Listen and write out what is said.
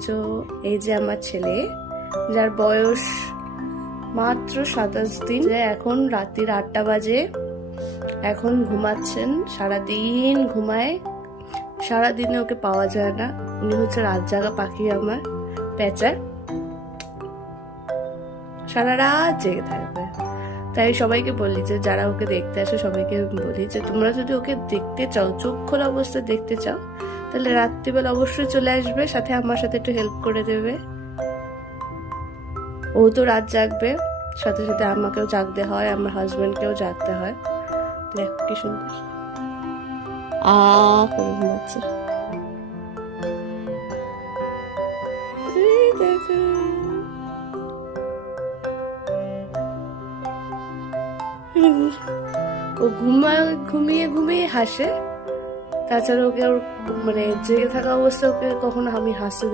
আছো? এই যে আমার ছেলে, যার বয়স মাত্র 27 দিন, এখন রাত্রির 8টা বাজে, এখন ঘুমাচ্ছেন। সারাদিন ঘুমায়, সারাদিনে ওকে পাওয়া যায় না। উনি হচ্ছে রাত জাগা পাখি, আমার প্যাঁচা, সারা রাত জেগে থাকবে। তাই সবাইকে বলি যে যারা ওকে দেখতে আসে সবাইকে বলি যে তোমরা যদি ওকে দেখতে চাও, চোখ খোলা অবস্থায় দেখতে চাও, তাহলে রাত্রিবেলা অবশ্যই চলে আসবে, সাথে আমার সাথে একটু হেল্প করে দেবে। ও তো রাত জাগবে, সাথে সাথে আমাকেও জাগতে হয়, আমার হাজবেন্ডকেও জাগতে হয়। দেখো কি সুন্দর করে ঘুমাচ্ছে। দেখো ও ঘুমিয়ে ঘুমিয়ে হাসে। তাছাড়া ওকে ওর মানে জেগে থাকা অবস্থা ওকে কখনো আমি হাসতে